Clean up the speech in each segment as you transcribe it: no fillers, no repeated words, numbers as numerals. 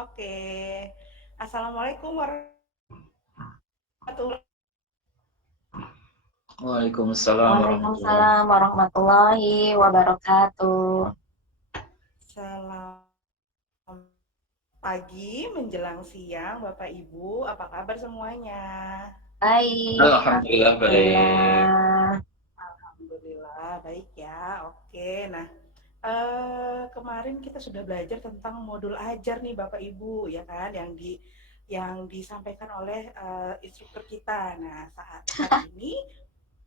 Oke. Assalamualaikum warahmatullahi Waalaikumsalam warahmatullahi Waalaikumsalam warahmatullahi wabarakatuh. wabarakatuh. Pagi menjelang siang, Bapak Ibu, apa kabar semuanya? Baik, Alhamdulillah baik. alhamdulillah. Alhamdulillah, baik ya. Oke, nah kemarin kita sudah belajar tentang modul ajar nih Bapak Ibu, ya kan, yang disampaikan oleh instruktur kita. Nah, saat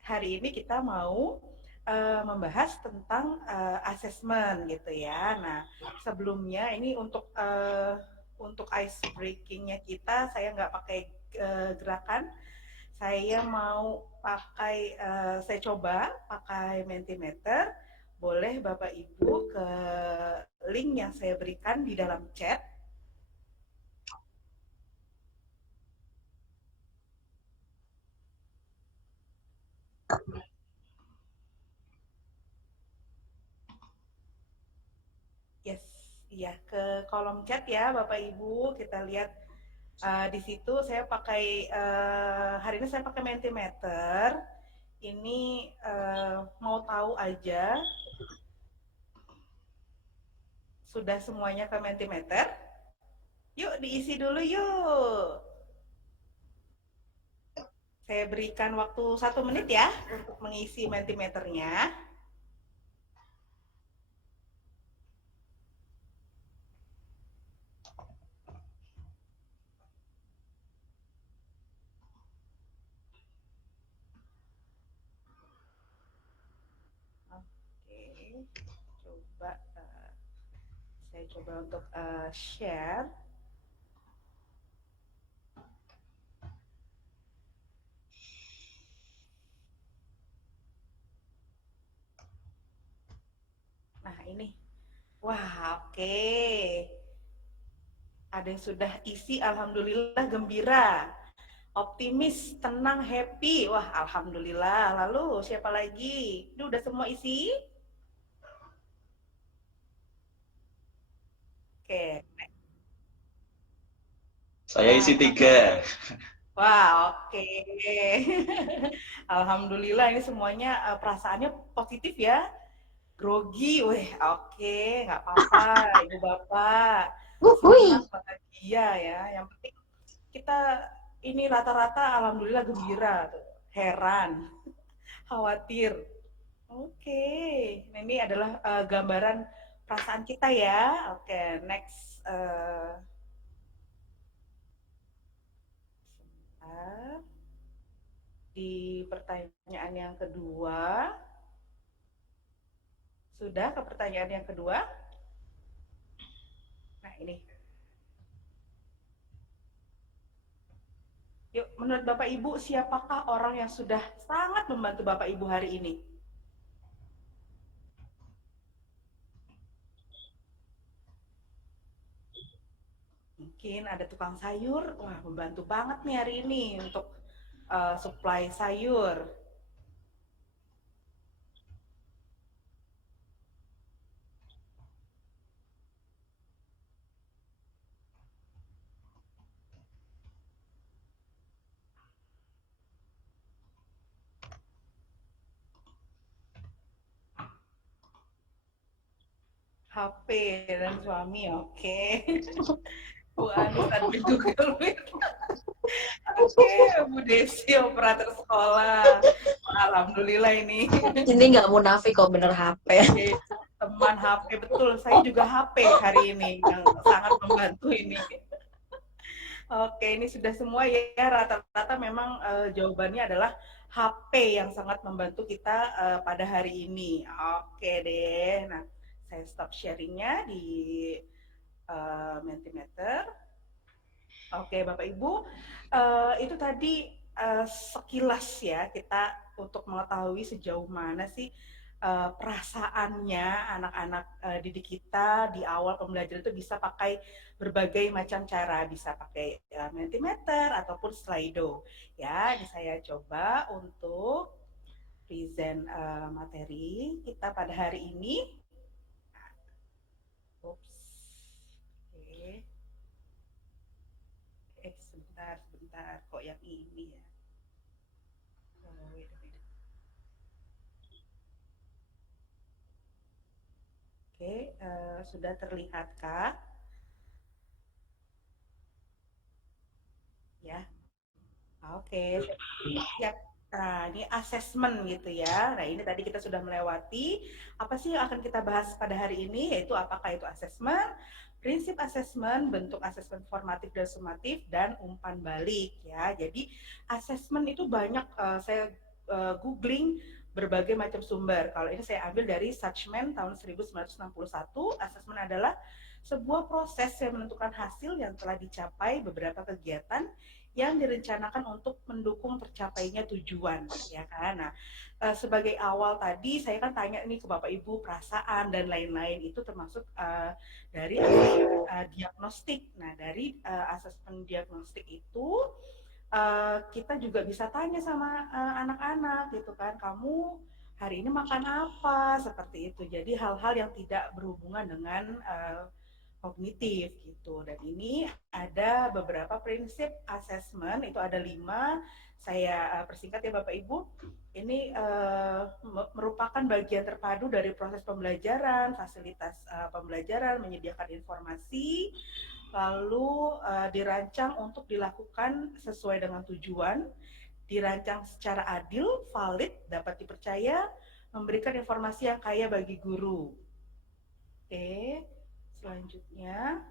hari ini kita mau membahas tentang asesmen gitu ya. Nah, sebelumnya ini untuk ice breakingnya kita, saya nggak pakai gerakan, saya coba pakai Mentimeter. Boleh Bapak Ibu ke link yang saya berikan di dalam chat. Yes, iya, ke kolom chat ya Bapak Ibu. Kita lihat di situ saya pakai hari ini saya pakai Mentimeter. Ini mau tahu aja sudah semuanya ke Mentimeter? Yuk diisi dulu yuk. Saya berikan waktu 1 menit ya untuk mengisi Mentimeternya. Oke, coba saya coba untuk share. Nah ini, wah oke. Ada yang sudah isi, alhamdulillah gembira. Optimis, tenang, happy. Wah, alhamdulillah. Lalu siapa lagi? Ini udah semua isi? Oke. Saya isi Wah, 3. wah, oke. Alhamdulillah ini semuanya perasaannya positif ya. Grogi, weh, oke, nggak apa-apa, ibu bapak, Wuhui. semangat bahagia ya. Yang penting kita ini rata-rata alhamdulillah gembira, tuh. Heran, khawatir. Oke, nah, ini adalah gambaran perasaan kita ya. Oke, next. Sebentar. Di pertanyaan yang kedua, sudah ke pertanyaan yang kedua. Nah ini, yuk menurut Bapak Ibu siapakah orang yang sudah sangat membantu Bapak Ibu hari ini? Mungkin ada tukang sayur, wah membantu banget nih hari ini untuk supply sayur. HP dan suami, oke. Bu Anis admin Google Meet. Oke, Bu Desi operator sekolah. Wah, alhamdulillah ini. Ini nggak munafik kok bener HP. Oke, teman HP betul. Saya juga HP hari ini yang sangat membantu ini. Oke, ini sudah semua ya, rata-rata memang jawabannya adalah HP yang sangat membantu kita pada hari ini. Oke deh. Nah, saya stop sharingnya di Mentimeter. Oke, Bapak Ibu, itu tadi sekilas ya kita untuk mengetahui sejauh mana sih perasaannya anak-anak didik kita di awal pembelajaran itu bisa pakai berbagai macam cara, bisa pakai Mentimeter ataupun Slido. Ya, ini saya coba untuk present materi kita pada hari ini. Ups, oke. sebentar. Kok yang ini ya? Oh, wait a minute. Oke, sudah terlihatkah? Ya, oke, siap. Nah, ini asesmen gitu ya. Nah, ini tadi kita sudah melewati. Apa sih yang akan kita bahas pada hari ini? Yaitu apakah itu asesmen, prinsip asesmen, bentuk asesmen formatif dan sumatif, dan umpan balik ya. Jadi asesmen itu banyak saya googling berbagai macam sumber. Kalau ini saya ambil dari Suchman tahun 1961. Asesmen adalah sebuah proses yang menentukan hasil yang telah dicapai beberapa kegiatan yang direncanakan untuk mendukung tercapainya tujuan, ya kan? Nah, sebagai awal tadi saya kan tanya nih ke Bapak Ibu perasaan dan lain-lain itu termasuk dari diagnostik. Nah, dari asesmen diagnostik itu kita juga bisa tanya sama anak-anak gitu kan, kamu hari ini makan apa seperti itu. Jadi hal-hal yang tidak berhubungan dengan kognitif gitu. Dan ini ada beberapa prinsip asesmen, itu ada 5. Saya persingkat ya Bapak Ibu. Ini merupakan bagian terpadu dari proses pembelajaran, fasilitas pembelajaran, menyediakan informasi, lalu dirancang untuk dilakukan sesuai dengan tujuan, dirancang secara adil, valid, dapat dipercaya, memberikan informasi yang kaya bagi guru. Oke, selanjutnya.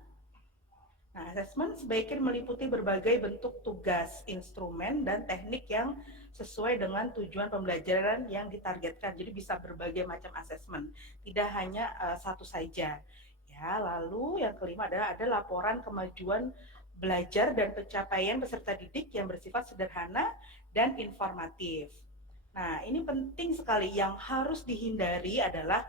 Nah, asesmen sebaiknya meliputi berbagai bentuk tugas, instrumen, dan teknik yang sesuai dengan tujuan pembelajaran yang ditargetkan. Jadi bisa berbagai macam asesmen, tidak hanya satu saja. Ya, lalu yang kelima adalah ada laporan kemajuan belajar dan pencapaian peserta didik yang bersifat sederhana dan informatif. Nah, ini penting sekali. Yang harus dihindari adalah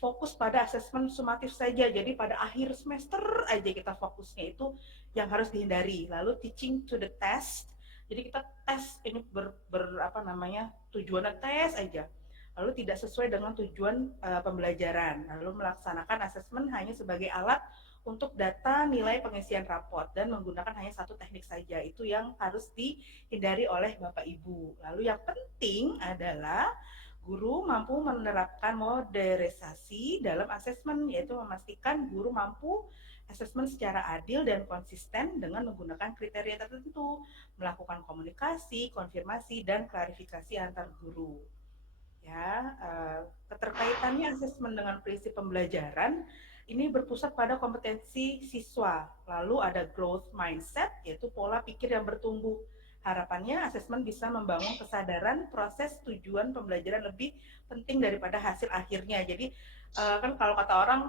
fokus pada asesmen sumatif saja. Jadi pada akhir semester aja kita fokusnya, itu yang harus dihindari. Lalu teaching to the test. Jadi kita tes ini apa namanya? Tujuannya tes aja. Lalu tidak sesuai dengan tujuan pembelajaran. Lalu melaksanakan asesmen hanya sebagai alat untuk data nilai pengisian raport dan menggunakan hanya satu teknik saja. Itu yang harus dihindari oleh Bapak Ibu. Lalu yang penting adalah guru mampu menerapkan modernisasi dalam asesmen, yaitu memastikan guru mampu asesmen secara adil dan konsisten dengan menggunakan kriteria tertentu, melakukan komunikasi, konfirmasi, dan klarifikasi antar guru. Ya, keterkaitannya asesmen dengan prinsip pembelajaran ini berpusat pada kompetensi siswa. Lalu ada growth mindset, yaitu pola pikir yang bertumbuh. Harapannya asesmen bisa membangun kesadaran proses tujuan pembelajaran lebih penting daripada hasil akhirnya. Jadi kan kalau kata orang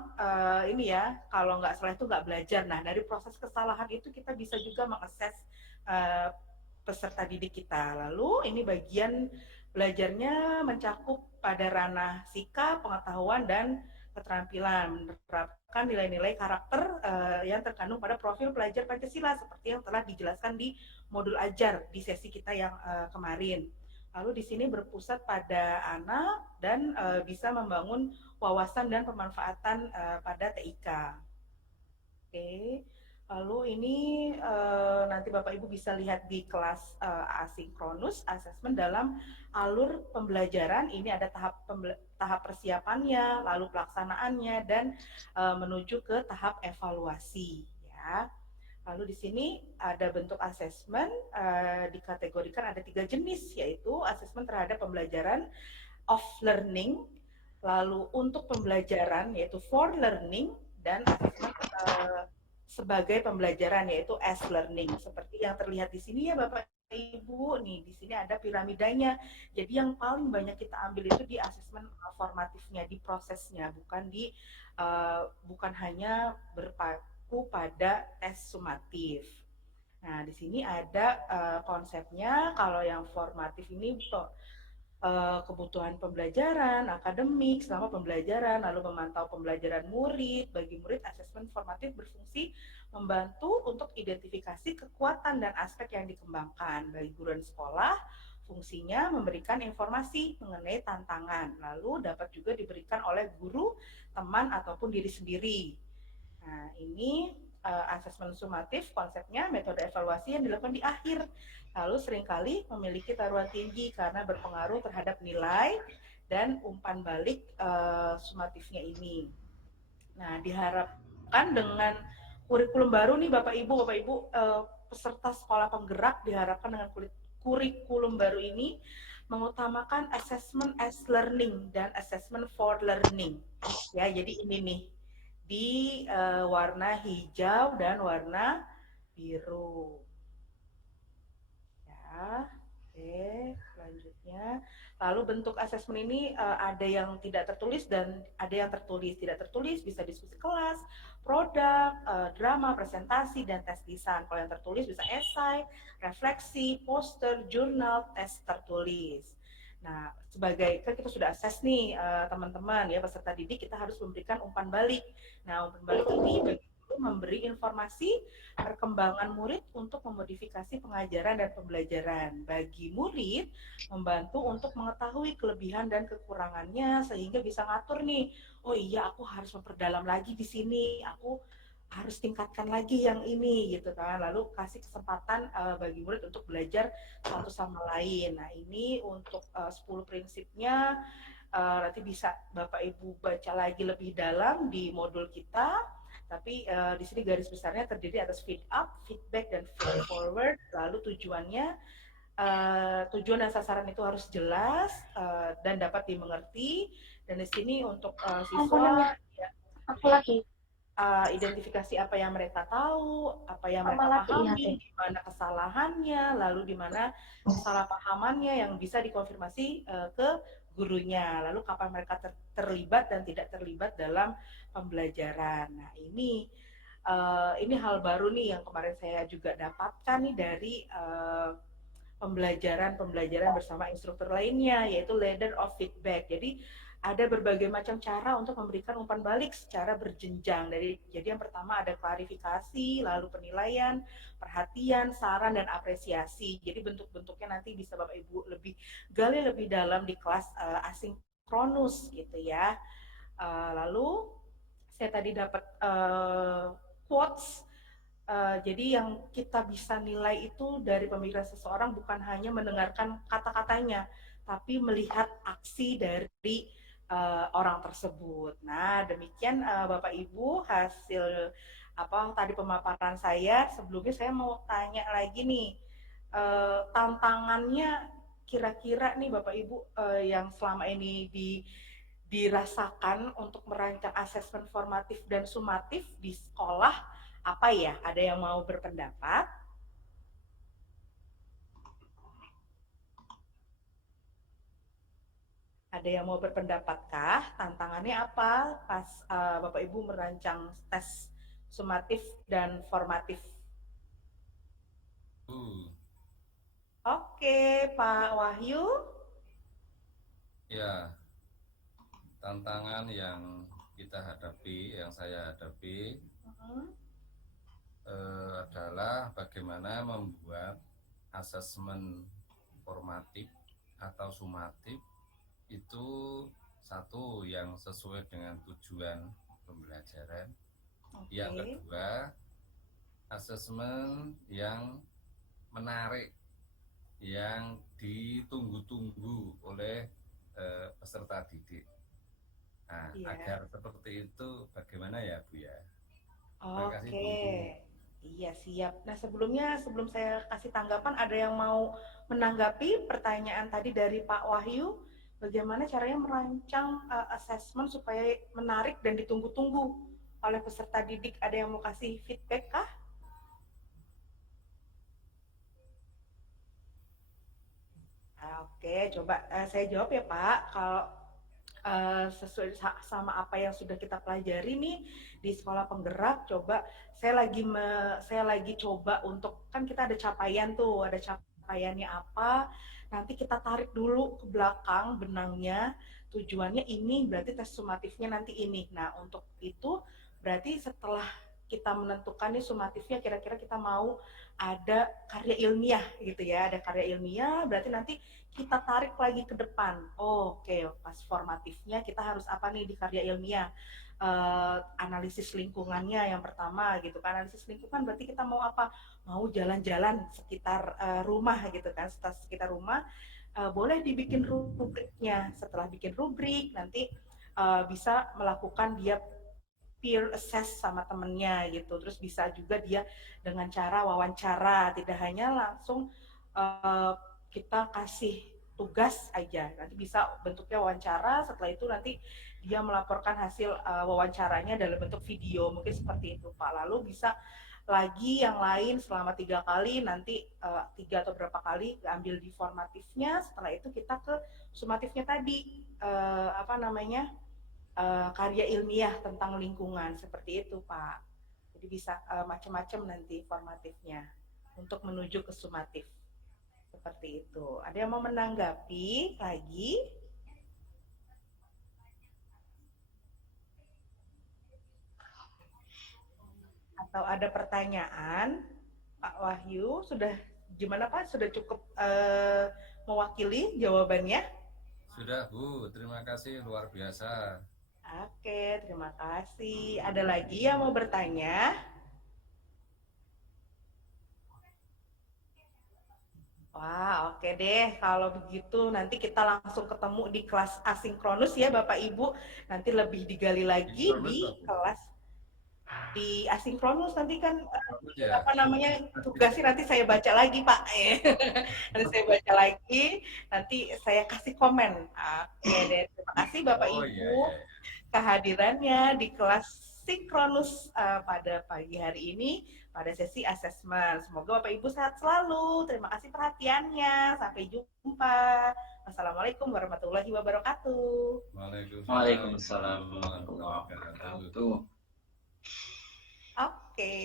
ini ya, kalau nggak salah itu nggak belajar. Nah, dari proses kesalahan itu kita bisa juga mengakses peserta didik kita. Lalu ini bagian belajarnya mencakup pada ranah sikap, pengetahuan, dan keterampilan, menerapkan nilai-nilai karakter yang terkandung pada profil pelajar Pancasila seperti yang telah dijelaskan di modul ajar di sesi kita yang kemarin. Lalu di sini berpusat pada anak dan bisa membangun wawasan dan pemanfaatan pada TIK. Oke. Lalu ini nanti Bapak Ibu bisa lihat di kelas asinkronus asesmen dalam alur pembelajaran. Ini ada tahap persiapannya, lalu pelaksanaannya, dan menuju ke tahap evaluasi. Ya. Lalu di sini ada bentuk asesmen, dikategorikan ada 3 jenis, yaitu asesmen terhadap pembelajaran of learning, lalu untuk pembelajaran yaitu for learning, dan asesmen sebagai pembelajaran yaitu as learning. Seperti yang terlihat di sini ya Bapak Ibu, nih di sini ada piramidanya. Jadi yang paling banyak kita ambil itu di asesmen formatifnya, di prosesnya, bukan hanya berpaku pada tes sumatif. Nah, di sini ada konsepnya. Kalau yang formatif ini kebutuhan pembelajaran, akademik selama pembelajaran, lalu memantau pembelajaran murid. Bagi murid, asesmen formatif berfungsi membantu untuk identifikasi kekuatan dan aspek yang dikembangkan. Bagi guru dan sekolah, fungsinya memberikan informasi mengenai tantangan, lalu dapat juga diberikan oleh guru, teman, ataupun diri sendiri. Nah, ini asesmen sumatif, konsepnya metode evaluasi yang dilakukan di akhir. Lalu seringkali memiliki taruhan tinggi karena berpengaruh terhadap nilai dan umpan balik sumatifnya ini. Nah, diharapkan dengan kurikulum baru nih Bapak Ibu peserta sekolah penggerak diharapkan dengan kurikulum baru ini mengutamakan assessment as learning dan assessment for learning. Ya, jadi ini nih di warna hijau dan warna biru. Ya, oke, selanjutnya. Lalu bentuk asesmen ini ada yang tidak tertulis dan ada yang tertulis. Tidak tertulis bisa diskusi kelas, produk, drama, presentasi, dan tes lisan. Kalau yang tertulis bisa esai, refleksi, poster, jurnal, tes tertulis. Nah, sebagai kan kita sudah akses nih teman-teman ya peserta didik, kita harus memberikan umpan balik. Nah, umpan balik ini bagi guru memberi informasi perkembangan murid untuk memodifikasi pengajaran dan pembelajaran. Bagi murid, membantu untuk mengetahui kelebihan dan kekurangannya sehingga bisa ngatur nih, oh iya aku harus memperdalam lagi di sini, aku harus tingkatkan lagi yang ini gitu kan. Lalu kasih kesempatan bagi murid untuk belajar satu sama lain. Nah, ini untuk 10 prinsipnya nanti bisa Bapak Ibu baca lagi lebih dalam di modul kita. Tapi di sini garis besarnya terdiri atas feed up, feedback, dan feed forward. Lalu tujuannya, tujuan dan sasaran itu harus jelas dan dapat dimengerti. Dan di sini untuk siswa ya, Aku lagi. Identifikasi apa yang mereka tahu, apa yang mereka pahami, di mana kesalahannya, lalu di mana kesalahpahamannya yang bisa dikonfirmasi ke gurunya, lalu kapan mereka terlibat dan tidak terlibat dalam pembelajaran. Nah, ini hal baru nih yang kemarin saya juga dapatkan nih dari pembelajaran bersama instruktur lainnya, yaitu ladder of feedback. Jadi ada berbagai macam cara untuk memberikan umpan balik secara berjenjang. Jadi yang pertama ada klarifikasi, lalu penilaian, perhatian, saran, dan apresiasi. Jadi bentuk-bentuknya nanti bisa Bapak Ibu gali lebih dalam di kelas asinkronus gitu ya. Lalu saya tadi dapat quotes. Jadi yang kita bisa nilai itu dari pemikiran seseorang bukan hanya mendengarkan kata-katanya, tapi melihat aksi dari orang tersebut. Nah, demikian Bapak Ibu hasil tadi pemaparan saya. Sebelumnya saya mau tanya lagi nih, tantangannya kira-kira nih Bapak Ibu yang selama ini dirasakan untuk merancang asesmen formatif dan sumatif di sekolah apa ya? Ada yang mau berpendapat? Ada yang mau berpendapatkah? Tantangannya apa pas Bapak Ibu merancang tes sumatif dan formatif? Oke, Pak Wahyu. Ya, tantangan yang kita hadapi, yang saya hadapi adalah bagaimana membuat asesmen formatif atau sumatif itu satu yang sesuai dengan tujuan pembelajaran. Yang kedua, asesmen yang menarik, yang ditunggu-tunggu oleh peserta didik. Nah, agar seperti itu bagaimana ya Bu ya? Oke. Iya, siap. Nah, sebelum saya kasih tanggapan, ada yang mau menanggapi pertanyaan tadi dari Pak Wahyu? Bagaimana caranya merancang asesmen supaya menarik dan ditunggu-tunggu oleh peserta didik? Ada yang mau kasih feedback kah? Oke, coba saya jawab ya Pak. Kalau sesuai sama apa yang sudah kita pelajari nih di sekolah penggerak, coba saya lagi coba untuk, kan kita ada capaian tuh, ada capaiannya apa, nanti kita tarik dulu ke belakang benangnya, tujuannya ini, berarti tes sumatifnya nanti ini. Nah, untuk itu berarti setelah kita menentukan nih sumatifnya kira-kira kita mau ada karya ilmiah gitu ya, ada karya ilmiah berarti nanti kita tarik lagi ke depan. Oh, oke, pas formatifnya kita harus apa nih di karya ilmiah? Analisis lingkungannya yang pertama gitu kan. Analisis lingkungan berarti kita mau apa? Mau jalan-jalan sekitar rumah gitu kan, sekitar rumah. Boleh dibikin rubriknya. Setelah bikin rubrik nanti bisa melakukan dia peer assess sama temennya gitu. Terus bisa juga dia dengan cara wawancara, tidak hanya langsung kita kasih tugas aja. Nanti bisa bentuknya wawancara, setelah itu nanti dia melaporkan hasil wawancaranya dalam bentuk video, mungkin seperti itu Pak. Lalu bisa lagi yang lain selama 3 kali, nanti 3 atau berapa kali ambil di formatifnya, setelah itu kita ke sumatifnya tadi, apa namanya, karya ilmiah tentang lingkungan, seperti itu Pak. Jadi bisa macam-macam nanti formatifnya untuk menuju ke sumatif. Seperti itu. Ada yang mau menanggapi lagi? Atau ada pertanyaan? Pak Wahyu, sudah gimana Pak? Sudah cukup mewakili jawabannya? Sudah Bu, terima kasih luar biasa. Oke, terima kasih. Ada lagi yang mau bertanya? Wah, oke deh. Kalau begitu nanti kita langsung ketemu di kelas asinkronus ya Bapak Ibu. Nanti lebih digali lagi di kelas di asinkronus. Nanti kan apa namanya, tugasnya nanti saya baca lagi Pak. Nanti saya baca lagi, nanti saya kasih komen. Oke deh, terima kasih Bapak Ibu kehadirannya di kelas sinkronus pada pagi hari ini pada sesi asesmen. Semoga Bapak Ibu sehat selalu. Terima kasih perhatiannya. Sampai jumpa. Wassalamualaikum warahmatullahi wabarakatuh. Waalaikumsalam warahmatullahi wabarakatuh. Oke.